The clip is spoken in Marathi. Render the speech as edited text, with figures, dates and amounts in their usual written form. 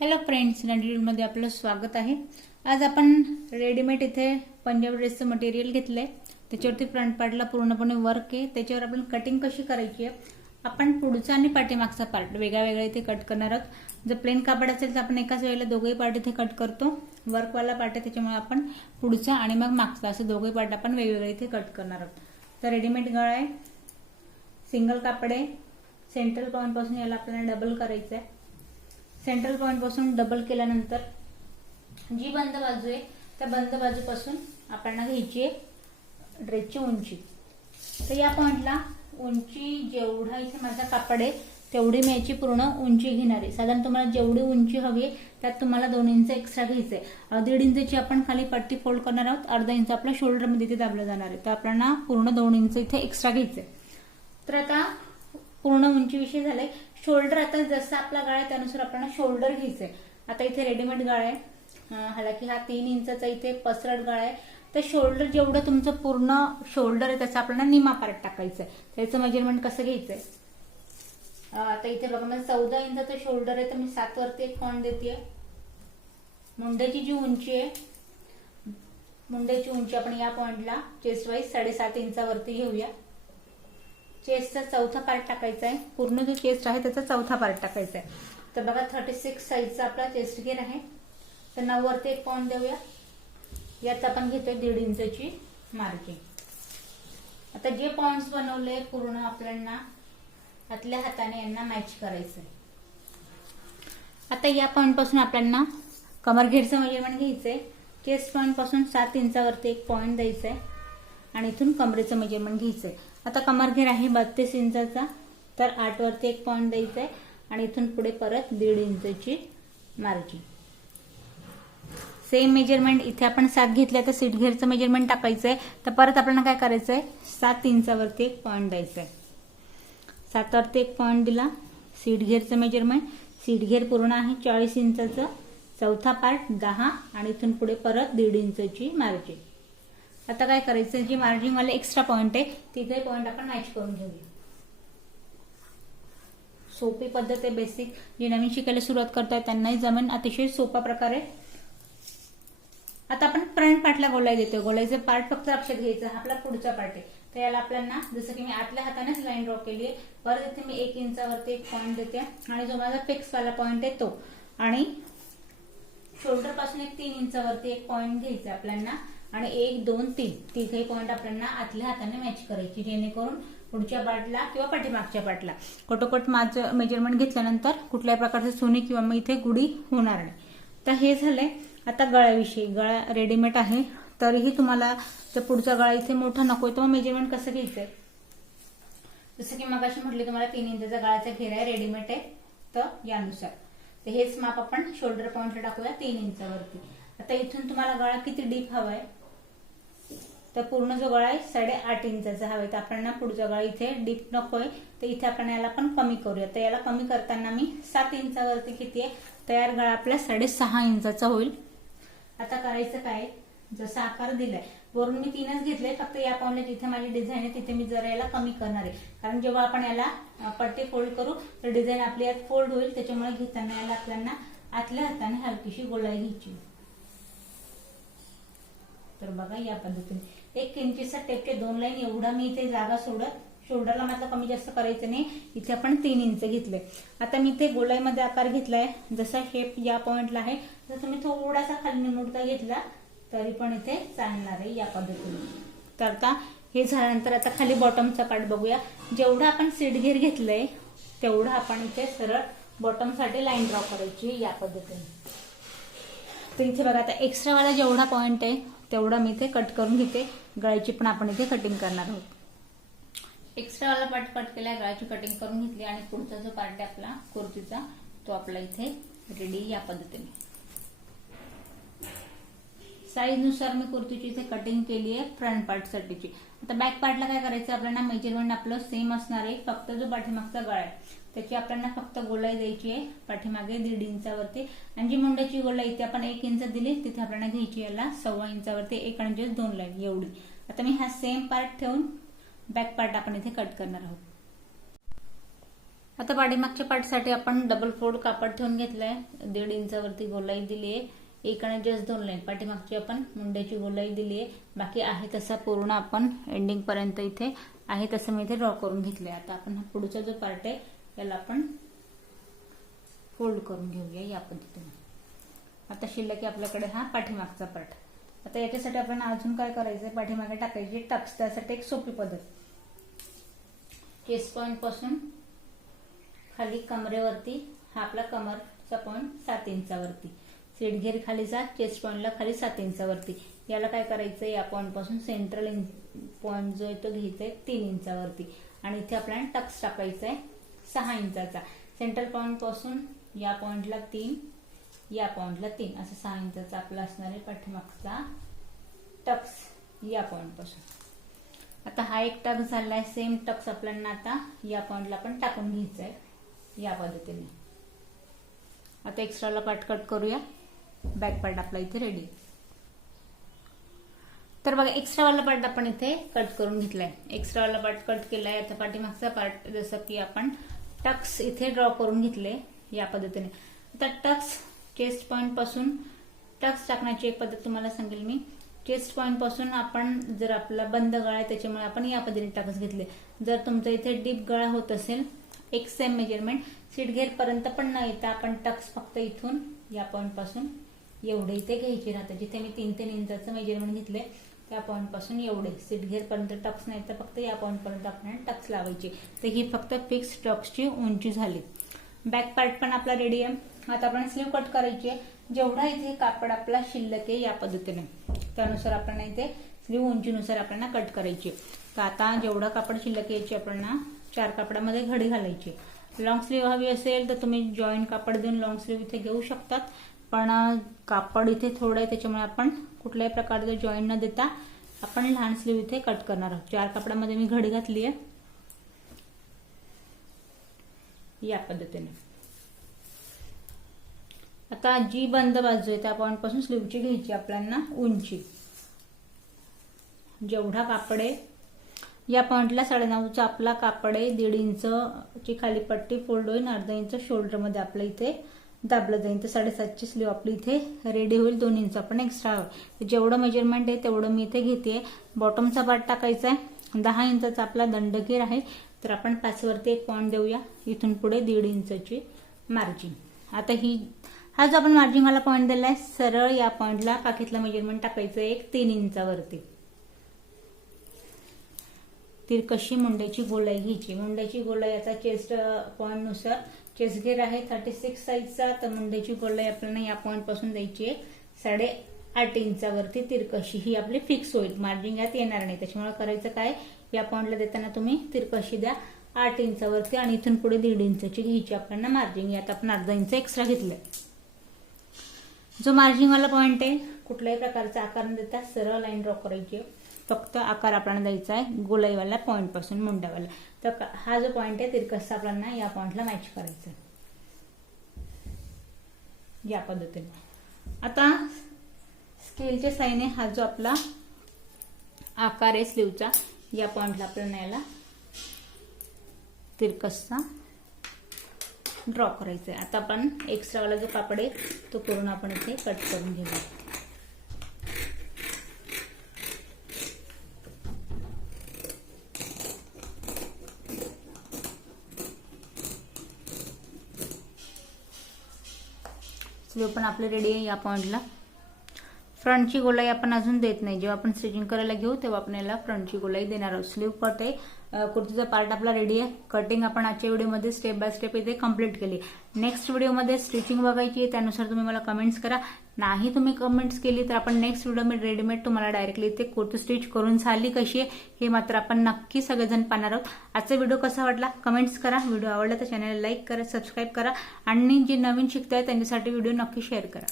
हॅलो फ्रेंड्स, मध्ये आपलं स्वागत आहे। आज आपण रेडीमेड इथे पंजाबी ड्रेसचं मटेरियल घेतलंय। त्याच्यावरती फ्रंट पार्टला पूर्णपणे वर्क आहे। त्याच्यावर आपण कटिंग कशी करायची आहे, आपण पुढचा आणि पाठीमागचा पार्ट वेगळा वेगळा इथे कट करणार आहोत। जर प्लेन कापड असेल तर आपण एकाच वेळेला दोघेही पार्ट इथे कट करतो। वर्कवाला पार्ट आहे त्याच्यामुळे आपण पुढचा आणि मग मागचा असे दोघेही पार्ट आपण वेगवेगळे इथे कट करणार आहोत। तर रेडीमेड गळा आहे, सिंगल कापड आहे। सेंट्रल पॉइंट पासून याला आपल्याला डबल करायचं आहे। सेंट्रल पॉइंट पासून डबल केल्यानंतर जी बंद बाजू आहे त्या बंद बाजूपासून आपल्याला घ्यायची आहे ड्रेसची उंची। तर या पॉइंटला उंची जेवढा इथे माझा कापड आहे तेवढी मी याची पूर्ण उंची घेणार आहे। साधारण तुम्हाला जेवढी उंची हवी आहे त्यात तुम्हाला 2 इंच एक्स्ट्रा घ्यायचंय। 1.5 इंचची आपण खाली पट्टी फोल्ड करणार आहोत। 1/2 इंच आपल्या शोल्डर मध्ये इथे दाबलं जाणार आहे। तर आपल्याला पूर्ण 2 इंच इथे एक्स्ट्रा घ्यायचंय। तर आता पूर्ण उंची विषय झालाय। शोल्डर आता जसा आपला गळा आहे त्यानुसार आपल्याला शोल्डर घ्यायचंय। आता इथे रेडीमेड गळा आहे, हालाकी हा 3 इंचचा इथे पसरट गळा आहे। तर शोल्डर जेवढं तुमचं पूर्ण शोल्डर आहे त्याचा आपल्याला निमा पार्ट टाकायचा आहे। त्याचं मेजरमेंट कसं घ्यायचंय, आता इथे बघा मला 14 इंचाचं शोल्डर आहे तर मी 7 वरती एक पॉइंट देते। मुंड्याची जी उंची आहे, मुंड्याची उंची आपण या पॉइंटला चेस्ट वाईज 7.5 इंचावरती घेऊया। चेस्टचा चौथा पार्ट टाकायचा आहे। पूर्ण जो चेस्ट आहे त्याचा चौथा पार्ट टाकायचा आहे। तर बघा 36 साईजचा आपला चेस्ट घेर आहे। तर 9 वरती एक पॉइंट देऊया। यात आपण घेतोय 1.5 इंचची मार्किंग। आता जे पॉइंट्स बनवले पूर्ण आपल्याला आतल्या हाताने यांना मॅच करायचंय। आता या पॉइंट पासून आपल्याला कमर घेरचं मेजरमेंट घ्यायचंय। चेस्ट पॉइंट पासून 7 इंचावरती एक पॉइंट द्यायचा आहे आणि इथून कमरेचं मेजरमेंट घ्यायचंय। आता कमर घेर आहे 32 इंचाचा, तर 8 वरती एक पॉइंट द्यायचा आहे आणि इथून पुढे परत 1.5 इंचची मार्जिन। सेम मेजरमेंट इथे आपण 7 घेतल्या तर सीट घेरचं मेजरमेंट टाकायचंय। तर परत आपल्याला काय करायचंय, 7 इंचावरती एक पॉइंट द्यायचा आहे। 7 वरती एक पॉइंट दिला। सीट घेरचं मेजरमेंट, सीट घेर पूर्ण आहे 40 इंचाचं, चौथा पार्ट 10 आणि इथून पुढे परत 1.5 इंचची मार्जिन। आता काय करायचं, जी मार्जिन वाले एक्स्ट्रा पॉइंट आहे तिथे पॉइंट आपण मॅच करून घेऊया। सोपी पद्धत आहे, बेसिक जे नवीन शिकायला सुरुवात करताय त्यांनाही जमेन, अतिशय सोपा प्रकारे। आता आपण फ्रंट पार्टला गोलाई देतोय। गोलाईचे पार्ट फक्त लक्षात घ्यायचं, हा आपला पुढचा पार्ट आहे। तर याला आपल्याला जसं की मी आतल्या हातानेच लाईन ड्रॉ केली आहे, परत इथे मी 1 इंचावरती एक पॉइंट देते आणि जो माझा फिक्स वाला पॉइंट आहे तो, आणि शोल्डर पासून एक 3 इंचावरती एक पॉइंट घ्यायचा आपल्याला आणि 1 2 3 तिघही पॉइंट आपल्याला आतल्या हाताने मॅच करायची, जेणेकरून पुढच्या पार्टला किंवा पाठीमागच्या पार्टला कोटोकोट माझं मेजरमेंट घेतल्यानंतर कुठल्याही प्रकारचे सोने किंवा मग इथे गुढी होणार नाही। तर हे झालंय। आता गळ्याविषयी, गळा रेडीमेड आहे तरीही तुम्हाला जर पुढचा गळा इथे मोठा नकोय तर मग मेजरमेंट कसं घ्यायचंय, जसं की मगाशी म्हटले तुम्हाला 3 इंचाचा गळाचा घेर आहे, रेडीमेड आहे। तर यानुसार तर हेच माप आपण शोल्डर पॉइंटला टाकूया 3 इंचावरती। आता इथून तुम्हाला गळा किती डीप हवाय, तर पूर्ण जो गळा आहे 8.5 इंचाचा हवाय। तर आपल्याला पुढचा गळा इथे डीप नकोय, तर इथे आपण याला पण कमी करूया। तर याला कमी करताना मी 7 इंचावरती घेते, तयार गळा आपला 6.5 इंचाचा होईल। आता करायचं काय, जसा आकार दिलाय वरून मी 3च घेतले, फक्त या पावले जिथे माझी डिझाईन आहे तिथे मी जरा याला कमी करणार आहे, कारण जेव्हा आपण याला पट्टी फोल्ड करू तर डिझाईन आपली यात फोल्ड होईल। त्याच्यामुळे घेताना याला आपल्याला आतल्या हाताने हलकीशी गोलाई घ्यायची। तर बघा या पद्धतीने 1 इंचचा टेपचे 2 लाईन एवढा मी इथे जागा सोडत, शोल्डरला मात्र कमी जास्त करायचं नाही। इथे आपण 3 इंच घेतले। आता मी इथे गोलाईमध्ये आकार घेतलाय, जसा शेप या पॉइंटला आहे जर तुम्ही थोडासा खाली निमुळता घेतला तरी पण इथे चालणार आहे, या पद्धतीने। तर आता हे झाल्यानंतर आता खाली बॉटमचा पार्ट बघूया। जेवढा आपण सीट घेर घेतलंय तेवढा आपण इथे सरळ बॉटम साठी लाईन ड्रॉ करायची, या पद्धतीने। तर इथे बघा आता एक्स्ट्रा वाला जेवढा पॉइंट आहे तेवढा मी इथे कट करून घेते। गळ्याची पण आपण इथे कटिंग करणार आहोत। एक्स्ट्रा वाला पार्ट कट केलाय, गळ्याची कटिंग करून घेतली आणि पुढचा जो पार्ट आहे आपला कुर्तीचा तो आपला इथे रेडी, या पद्धतीने। साईज नुसार मी कुर्तीची इथे कटिंग केली आहे फ्रंट पार्ट साठीची। आता बॅक पार्टला काय करायचं, आपल्याला मेजरमेंट आपलं सेम असणार आहे, फक्त जो पाठीमागचा गळा आहे त्याची आपल्याला फक्त गोलाई द्यायची आहे पाठीमागे 1.5 इंचावरती, आणि जी मुंड्याची गोलाई इथे आपण 1 इंच दिली तिथे आपल्याला घ्यायची याला 1.25 इंचावरती 1 आणि 2 लाईन एवढी। आता मी हा सेम पार्ट ठेवून बॅक पार्ट आपण इथे कट करणार आहोत। आता पाठीमागच्या पार्टसाठी आपण डबल फोल्ड कापड ठेवून घेतलंय, 1.5 इंचावरती गोलाई दिली आहे, 1 आणि जस्ट 2 लाईन. पाठीमागची आपण मुंड्याची गोलाई दिली आहे. बाकी आहे तसा पूर्ण आपण एंडिंग पर्यंत इथे आहे तसं मी इथे ड्रॉ करून घेतलंय. आता आपण हा पुढचा जो पार्ट आहे याला आपण फोल्ड करून घेऊया या पद्धतीने. आता शिल्लक आहे आपल्याकडे हा पाठीमागचा पार्ट. आता याच्यासाठी आपण अजून काय करायचंय, पाठीमागे टाकायचे टक्स. त्यासाठी एक सोपी पद्धत, चेस्ट पॉइंट पासून खाली कमरेवरती हा आपला कमरचा पॉइंट 7 इंचावरती, सीट घेर खालीचा, चेस्ट पॉइंटला खाली 7 इंचावरती. याला काय करायचंय, या पॉइंट पासून सेंट्रल पॉइंट जो आहे तो घ्यायचाय 3 इंचावरती आणि इथे आपल्याला टक्स टाकायचा आहे 6 इंचाचा. सेंट्रल पॉइंट पासून या पॉइंटला 3, या पॉइंटला 3 असं 6 इंचाचा आपला असणार आहे पाठीमागचा टक्स या पॉइंट पासून. आता हा एक टक्स झालाय. सेम टक्स आपल्याला आता या पॉइंटला पण टाकून घ्यायचा आहे या पद्धतीने. आता एक्स्ट्राला पार्ट कट करूया. बॅक पार्ट आपला इथे रेडी. तर बघा एक्स्ट्रावाला पार्ट आपण इथे कट करून घेतलाय. एक्स्ट्रावाला पार्ट कट केलाय. आता पाठीमागचा पार्ट जसं की आपण टक्स इथे ड्रॉ करून घेतले या पद्धतीने. आता टक्स चेस्ट पॉइंट पासून टक्स टाकण्याची एक पद्धत तुम्हाला सांगेल मी. चेस्ट पॉइंट पासून आपण जर आपला बंद गळा आहे त्याच्यामुळे आपण या पद्धतीने टक्स घेतले. जर तुमचा इथे डीप गळा होत असेल, एक सेम मेजरमेंट सीट घेर पर्यंत पण न येता आपण टक्स फक्त इथून या पॉइंट पासून एवढे इथे घ्यायचे राहतात. जिथे मी 3-3 इंचाचं मेजरमेंट घेतले त्या पॉइंट पासून एवढे सीट घेर पर्यंत टक्स नाही तर फक्त या पॉइंट पर्यंत आपण टक्स लावायचे. तर ही फक्त फिक्स टक्सची उंची झाली. बॅक पार्ट पण आपला रेडी आहे. आता आपण स्लीव कट करायची आहे. जेवढा इथे कापड आपला शिल्लक आहे या पद्धतीने त्यानुसार आपण इथे स्लीव उंचीनुसार आपल्याला कट करायची. तर आता जेवढा कापड शिल्लक यायची आपल्याला 4 कापडामध्ये घडी घालायची. लॉंग स्लीव हवी असेल तर तुम्ही जॉईंट कापड देऊन लॉंग स्लीव इथे घेऊ शकतात. पण कापड इथे थोडं आहे त्याच्यामुळे आपण कुठल्याही प्रकारचं जॉईंट न देता आपण लहान स्लीव इथे कट करणार आहोत. 4 कापडामध्ये मी घडी घातली आहे या पद्धतीने. आता जी बंद बाजू आहे त्या पॉइंट पासून स्लीवची घ्यायची आपल्याला उंची. जेवढा कापड आहे या पॉइंटला 9.5चा आपला कापड आहे. 1.5 इंचची खाली पट्टी फोल्ड होईल. 1/2 इंच शोल्डर मध्ये आपलं इथे दाबलं जाईल. तर 7.5ची स्लीव आपली इथे रेडी होईल. 2 इंच आपण एक्स्ट्रा हवं. जेवढं मेजरमेंट आहे तेवढं मी इथे घेते. बॉटमचा पार्ट टाकायचा आहे. 10 इंचाचा आपला दंडगीर आहे. तर आपण 5 वरती एक पॉइंट देऊया. इथून पुढे 1.5 इंचची मार्जिन. आता हा जो आपण मार्जिन वाला पॉइंट दिलाय सरळ या पॉइंटला पाकीतला मेजरमेंट टाकायचं एक 3 इंचावरती. तिरकशी मुंड्याची गोलाई घ्यायची. मुंड्याची गोलाई आता चेस्ट पॉइंट नुसार चेस्ट घेर आहे 36 साईजचा. तर मुंड्याची गोलाई आपल्याला या पॉइंट पासून द्यायची आहे 8.5 इंचावरती. तिरकशी ही आपली फिक्स होईल. मार्जिन यात येणार नाही. त्याच्यामुळे करायचं काय, या पॉइंटला देताना तुम्ही तिरकशी द्या 8 इंचावरती आणि इथून पुढे 1.5 इंचची घ्यायची आपल्याला मार्जिन. यात आपण 1/2 इंच एक्स्ट्रा घेतलंय. जो मार्जिन वाला पॉइंट आहे कुठल्याही प्रकारचा आकार न देता सरळ लाईन ड्रॉ करायची. फक्त आकार आपल्याला द्यायचा आहे गोलाईवाला पॉइंट पासून मुंड्यावाला. तर हा जो पॉइंट आहे तिरकसा आपल्याला या पॉइंटला मॅच करायचा या पद्धतीने. आता स्केलच्या साहाय्याने हा जो आपला आकार आहे स्लीवचा या पॉइंटला आपल्याला याला तिरकसा ड्रॉ करायचा आहे. आता आपण एक्स्ट्रा वाला जो कापड आहे तो पूर्ण आपण इथे कट करून घेऊया. स्लीव पण आपली रेडी आहे. या पॉइंटला फ्रंटची गोलाई आपण अजून देत नाही. जेव्हा आपण स्टिचिंग करायला घेऊ तेव्हा आपण याला फ्रंटची गोलाई देणार आहोत. स्लीव कट आहे. कुर्तीचा पार्ट आपला रेडी आहे. कटिंग आपण आजच्या व्हिडिओमध्ये स्टेप बाय स्टेप इथे कंप्लीट केली. नेक्स्ट व्हिडिओमध्ये स्टिचिंग बघायची आहे. त्यानुसार तुम्ही मला कमेंट्स करा. नाही तुम्ही कमेंट्स केली तर आपण नेक्स्ट व्हिडिओमध्ये रेडीमेड तुम्हाला डायरेक्टली इथे कुर्ती स्टिच करून झाली कशी आहे हे मात्र आपण नक्की सगळेजण पाहणार आहोत. आजचा व्हिडिओ कसा वाटला कमेंट्स करा. व्हिडिओ आवडला तर चॅनलला लाईक करा, सबस्क्राईब करा आणि जे नवीन शिकताय त्यांच्यासाठी व्हिडिओ नक्की शेअर करा.